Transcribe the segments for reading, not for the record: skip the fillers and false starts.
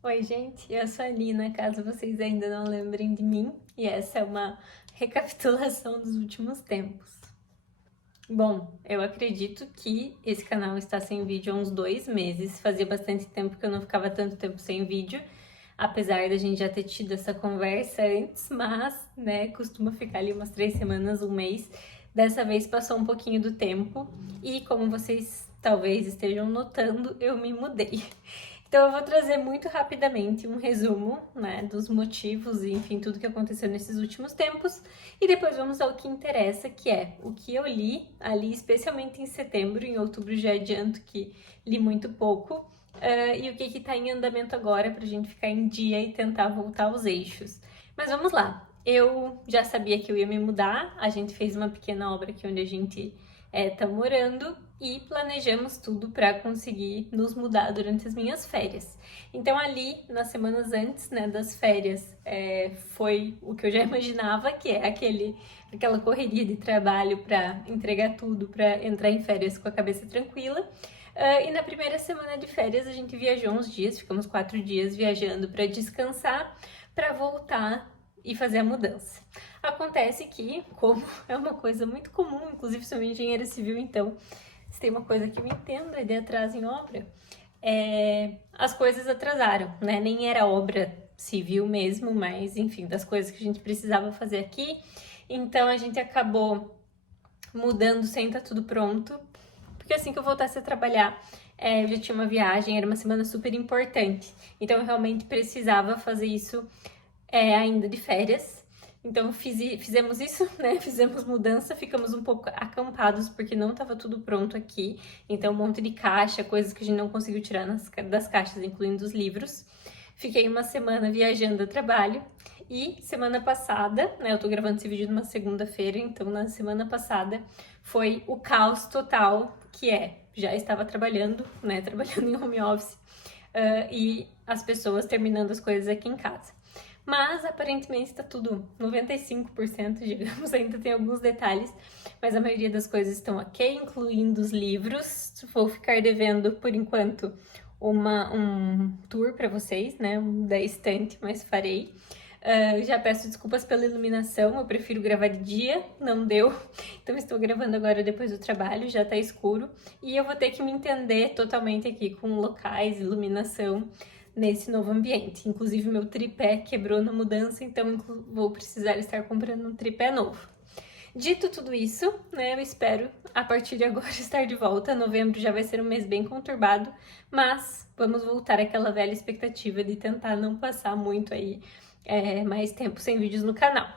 Oi, gente, eu sou a Nina, caso vocês ainda não lembrem de mim, e essa é uma recapitulação dos últimos tempos. Bom, eu acredito que esse canal está sem vídeo há uns 2 meses, fazia bastante tempo que eu não ficava tanto tempo sem vídeo, apesar da gente já ter tido essa conversa antes, mas, né, costuma ficar ali umas 3 semanas, um mês. Dessa vez passou um pouquinho do tempo, e como vocês talvez estejam notando, eu me mudei. Então eu vou trazer muito rapidamente um resumo, né, dos motivos e, enfim, tudo que aconteceu nesses últimos tempos. E depois vamos ao que interessa, que é o que eu li ali, especialmente em setembro. Em outubro já adianto que li muito pouco. E o que está em andamento agora para a gente ficar em dia e tentar voltar aos eixos. Mas vamos lá. Eu já sabia que eu ia me mudar. A gente fez uma pequena obra aqui onde a gente tá morando e planejamos tudo para conseguir nos mudar durante as minhas férias. Então ali, nas semanas antes, né, das férias, foi o que eu já imaginava, que é aquela correria de trabalho para entregar tudo, para entrar em férias com a cabeça tranquila. E na primeira semana de férias a gente viajou uns dias, ficamos 4 dias viajando para descansar, para voltar e fazer a mudança. Acontece que, como é uma coisa muito comum, inclusive sou engenheira civil, então se tem uma coisa que eu entendo é de atraso em obra, as coisas atrasaram, né? Nem era obra civil mesmo, mas enfim, das coisas que a gente precisava fazer aqui. Então a gente acabou mudando sem estar tudo pronto, porque assim que eu voltasse a trabalhar, eu já tinha uma viagem, era uma semana super importante. Então eu realmente precisava fazer isso ainda de férias. Então fizemos isso, né? Fizemos mudança, ficamos um pouco acampados porque não estava tudo pronto aqui. Então um monte de caixa, coisas que a gente não conseguiu tirar das caixas, incluindo os livros. Fiquei uma semana viajando a trabalho e semana passada, né? Eu tô gravando esse vídeo numa segunda-feira, então na semana passada foi o caos total, que já estava trabalhando, né? Trabalhando em home office e as pessoas terminando as coisas aqui em casa. Mas aparentemente está tudo 95%, digamos, ainda tem alguns detalhes, mas a maioria das coisas estão ok, incluindo os livros. Vou ficar devendo por enquanto um tour para vocês, né, da estante, mas farei. Já peço desculpas pela iluminação, eu prefiro gravar de dia, não deu, então estou gravando agora depois do trabalho, já tá escuro, e eu vou ter que me entender totalmente aqui com locais, iluminação, nesse novo ambiente. Inclusive meu tripé quebrou na mudança, então vou precisar estar comprando um tripé novo. Dito tudo isso, né, eu espero a partir de agora estar de volta. Novembro já vai ser um mês bem conturbado, mas vamos voltar àquela velha expectativa de tentar não passar muito aí mais tempo sem vídeos no canal.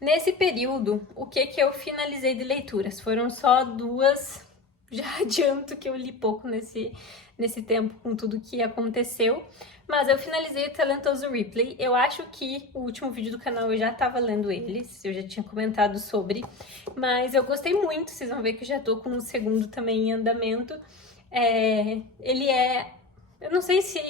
Nesse período, o que eu finalizei de leituras? Foram só duas. Já adianto que eu li pouco nesse tempo com tudo que aconteceu, mas eu finalizei o Talentoso Ripley. Eu acho que o último vídeo do canal eu já tava lendo eles, eu já tinha comentado sobre, mas eu gostei muito, vocês vão ver que eu já tô com um segundo também em andamento. Ele eu não sei se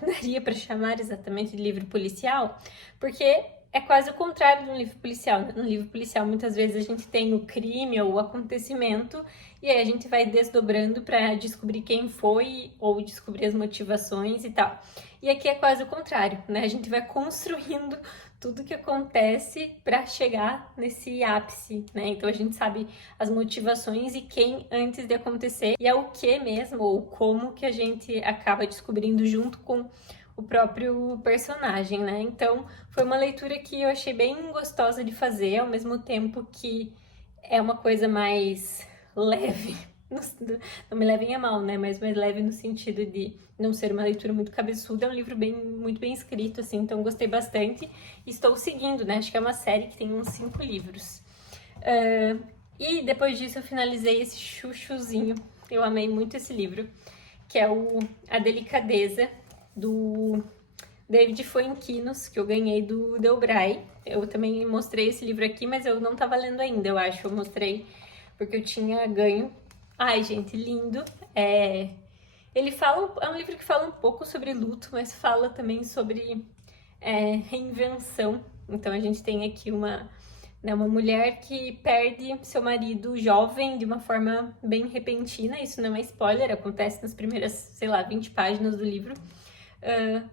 daria para chamar exatamente de livro policial, porque é quase o contrário de um livro policial. No livro policial, muitas vezes a gente tem o crime ou o acontecimento, e aí a gente vai desdobrando para descobrir quem foi ou descobrir as motivações e tal. E aqui é quase o contrário, né? A gente vai construindo tudo que acontece para chegar nesse ápice, né? Então a gente sabe as motivações e quem antes de acontecer, e é o que mesmo, ou como que a gente acaba descobrindo junto com o próprio personagem, né? Então, foi uma leitura que eu achei bem gostosa de fazer, ao mesmo tempo que é uma coisa mais leve. Não me levem a mal, né? Mas mais leve no sentido de não ser uma leitura muito cabeçuda. É um livro muito bem escrito, assim, então gostei bastante. Estou seguindo, né? Acho que é uma série que tem uns 5 livros. E depois disso eu finalizei esse chuchuzinho. Eu amei muito esse livro, que é A Delicadeza, do David Fuenquinos, que eu ganhei do Delbray. Eu também mostrei esse livro aqui, mas eu não tava lendo ainda, eu acho. Eu mostrei porque eu tinha ganho. Ai, gente, lindo. Ele fala, é um livro que fala um pouco sobre luto, mas fala também sobre reinvenção. Então a gente tem aqui uma mulher que perde seu marido jovem de uma forma bem repentina. Isso não é spoiler, acontece nas primeiras, sei lá, 20 páginas do livro.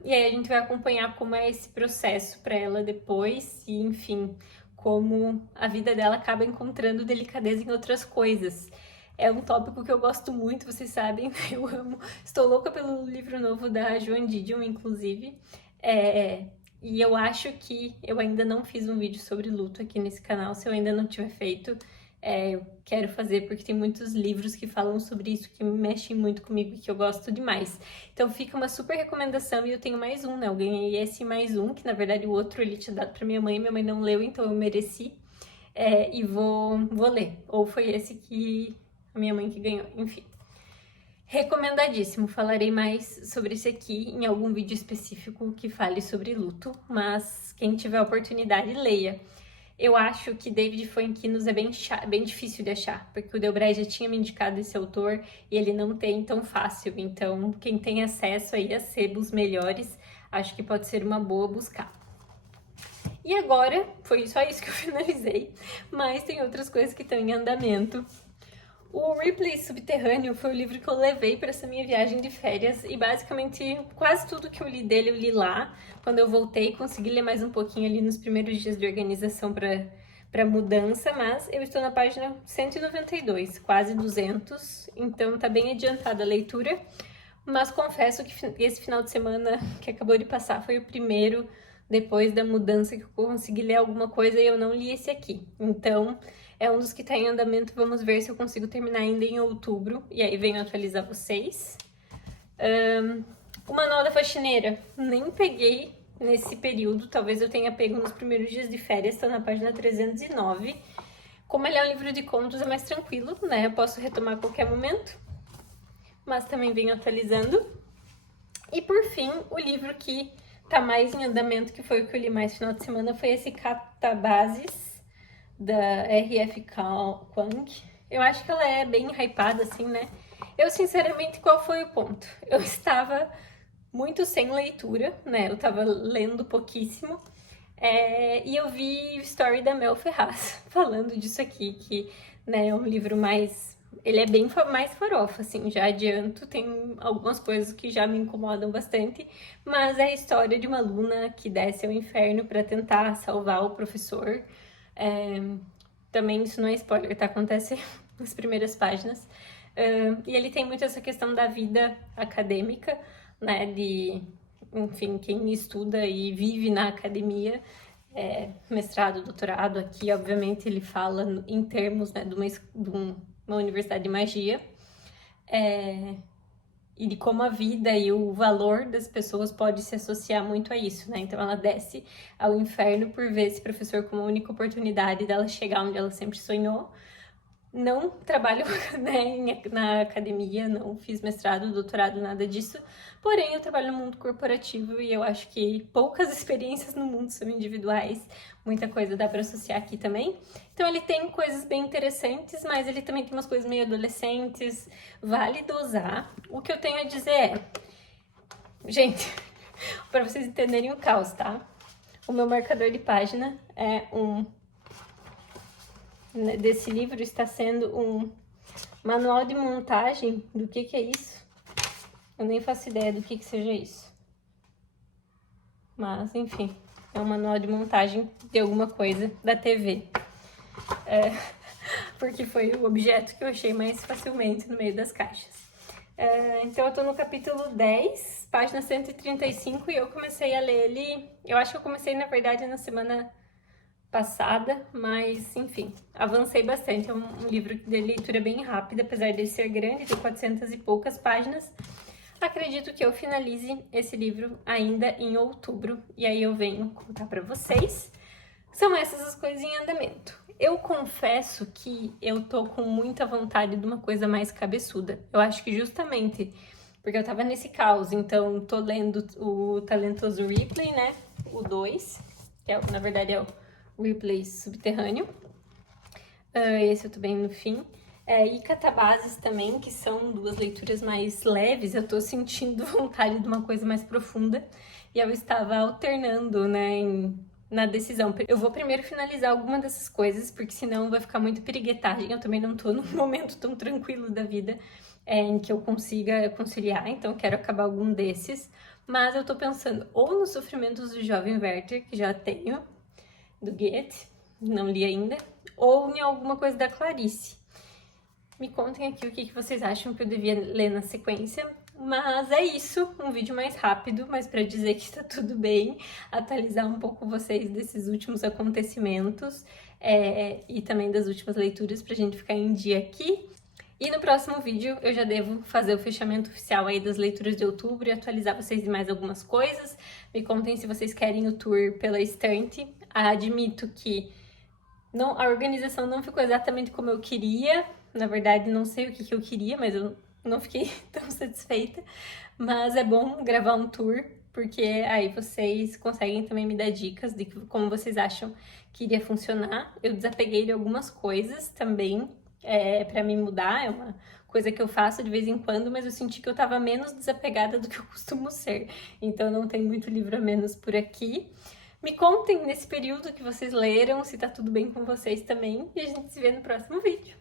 E aí a gente vai acompanhar como é esse processo para ela depois e, enfim, como a vida dela acaba encontrando delicadeza em outras coisas. É um tópico que eu gosto muito, vocês sabem, eu amo. Estou louca pelo livro novo da Joan Didion, inclusive. E eu acho que eu ainda não fiz um vídeo sobre luto aqui nesse canal. Se eu ainda não tiver feito, eu quero fazer, porque tem muitos livros que falam sobre isso, que mexem muito comigo e que eu gosto demais. Então fica uma super recomendação, e eu tenho mais um, né? Eu ganhei esse mais um, que na verdade o outro ele tinha dado pra minha mãe não leu, então eu mereci. E vou ler. Ou foi esse que a minha mãe que ganhou, enfim. Recomendadíssimo, falarei mais sobre esse aqui em algum vídeo específico que fale sobre luto, mas quem tiver oportunidade, leia. Eu acho que David Fuenquinos é bem difícil de achar, porque o Delbray já tinha me indicado esse autor e ele não tem tão fácil, então quem tem acesso aí a sebos melhores, acho que pode ser uma boa buscar. E agora, foi só isso que eu finalizei, mas tem outras coisas que estão em andamento. O Ripley Subterrâneo foi o livro que eu levei para essa minha viagem de férias e basicamente quase tudo que eu li dele eu li lá. Quando eu voltei, consegui ler mais um pouquinho ali nos primeiros dias de organização para mudança, mas eu estou na página 192, quase 200, então tá bem adiantada a leitura. Mas confesso que esse final de semana que acabou de passar foi o primeiro depois da mudança que eu consegui ler alguma coisa e eu não li esse aqui. Então, é um dos que está em andamento, vamos ver se eu consigo terminar ainda em outubro, e aí venho atualizar vocês. O Manual da Faxineira, nem peguei nesse período, talvez eu tenha pego nos primeiros dias de férias, está na página 309. Como ele é um livro de contos, é mais tranquilo, né? Eu posso retomar a qualquer momento, mas também venho atualizando. E por fim, o livro que tá mais em andamento, que foi o que eu li mais no final de semana, foi esse Catabases, da R.F. Kuang. Eu acho que ela é bem hypada, assim, né? Eu, sinceramente, qual foi o ponto? Eu estava muito sem leitura, né? Eu tava lendo pouquíssimo. E eu vi o story da Mel Ferraz falando disso aqui, que, né, é um livro mais... Ele é bem mais farofa, assim, já adianto, tem algumas coisas que já me incomodam bastante, mas é a história de uma aluna que desce ao inferno para tentar salvar o professor. Também isso não é spoiler, tá? Acontece nas primeiras páginas. E ele tem muito essa questão da vida acadêmica, né, de, enfim, quem estuda e vive na academia, mestrado, doutorado, aqui, obviamente, ele fala em termos, né, de uma universidade de magia, e de como a vida e o valor das pessoas pode se associar muito a isso, né? Então ela desce ao inferno por ver esse professor como a única oportunidade dela chegar onde ela sempre sonhou. Não trabalho, né, na academia, não fiz mestrado, doutorado, nada disso. Porém, eu trabalho no mundo corporativo e eu acho que poucas experiências no mundo são individuais. Muita coisa dá para associar aqui também. Então, ele tem coisas bem interessantes, mas ele também tem umas coisas meio adolescentes. Vale dosar. O que eu tenho a dizer é... Gente, para vocês entenderem o caos, tá? O meu marcador de página é desse livro está sendo um manual de montagem do que é isso. Eu nem faço ideia do que seja isso. Mas, enfim, é um manual de montagem de alguma coisa da TV. Porque foi o objeto que eu achei mais facilmente no meio das caixas. Então eu tô no capítulo 10, página 135, e eu comecei a ler ele... Eu acho que eu comecei, na verdade, na semana passada, mas enfim, avancei bastante. É um livro de leitura bem rápida, apesar de ser grande, tem 400 e poucas páginas. Acredito que eu finalize esse livro ainda em outubro, e aí eu venho contar pra vocês. São essas as coisas em andamento. Eu confesso que eu tô com muita vontade de uma coisa mais cabeçuda. Eu acho que justamente porque eu tava nesse caos, então tô lendo o Talentoso Ripley, né, o 2, que na verdade é o Ripley Subterrâneo. Esse eu tô bem no fim. E Catabases também, que são duas leituras mais leves. Eu tô sentindo vontade de uma coisa mais profunda. E eu estava alternando, né, na decisão. Eu vou primeiro finalizar alguma dessas coisas, porque senão vai ficar muito piriguetagem. Eu também não tô num momento tão tranquilo da vida em que eu consiga conciliar. Então, quero acabar algum desses. mas eu tô pensando ou nos Sofrimentos do Jovem Werther, que já tenho, do Goethe, não li ainda, ou em alguma coisa da Clarice. Me contem aqui o que vocês acham que eu devia ler na sequência. Mas é isso, um vídeo mais rápido, mas para dizer que tá tudo bem, atualizar um pouco vocês desses últimos acontecimentos e também das últimas leituras pra gente ficar em dia aqui. E no próximo vídeo eu já devo fazer o fechamento oficial aí das leituras de outubro e atualizar vocês de mais algumas coisas. Me contem se vocês querem o tour pela estante. Admito que a organização não ficou exatamente como eu queria. Na verdade, não sei o que eu queria, mas eu não fiquei tão satisfeita. Mas é bom gravar um tour, porque aí vocês conseguem também me dar dicas de como vocês acham que iria funcionar. Eu desapeguei de algumas coisas também, pra me mudar. É uma coisa que eu faço de vez em quando, mas eu senti que eu tava menos desapegada do que eu costumo ser. Então não tem muito livro a menos por aqui. Me contem nesse período que vocês leram, se tá tudo bem com vocês também, e a gente se vê no próximo vídeo.